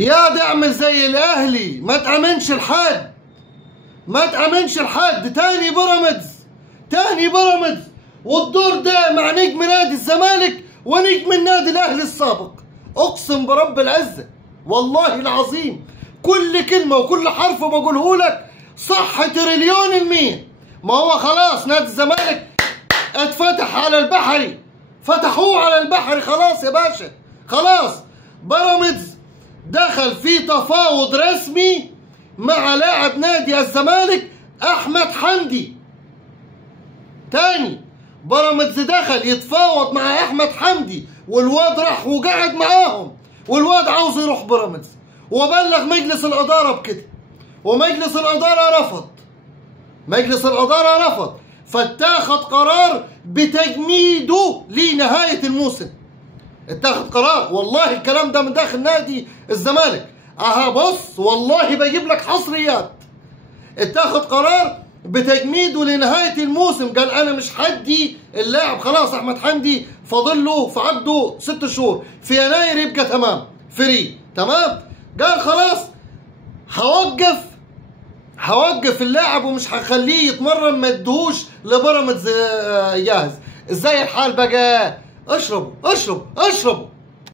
يا دي اعمل زي الاهلي، ما تأمنش لحد، ما تأمنش لحد. تاني بيراميدز والدور ده مع نجم نادي الزمالك ونجم النادي الاهلي السابق. اقسم برب العزه والله العظيم كل كلمه وكل حرف بقوله لك صح تريليون المية. ما هو خلاص نادي الزمالك اتفتح على البحري، فتحوه على البحري خلاص يا باشا، خلاص. بيراميدز دخل في تفاوض رسمي مع لاعب نادي الزمالك احمد حمدي. تاني بيراميدز دخل يتفاوض مع احمد حمدي، والواد راح وقعد معاهم، والواد عاوز يروح بيراميدز وبلغ مجلس الاداره بكده، ومجلس الاداره رفض، فاتاخد قرار بتجميده لنهايه الموسم. اتاخد قرار والله الكلام ده من داخل نادي الزمالك. بص والله بجيب لك حصريات. اتاخد قرار بتجميده لنهايه الموسم. قال انا مش هدي اللاعب، خلاص احمد حمدي فاضل له في عقده 6 شهور، في يناير يبقى تمام فري تمام. قال خلاص هوقف اللاعب ومش هخليه يتمرن، ما ادهوش لبيراميدز جاهز. ازاي الحال بقى؟ اشربوا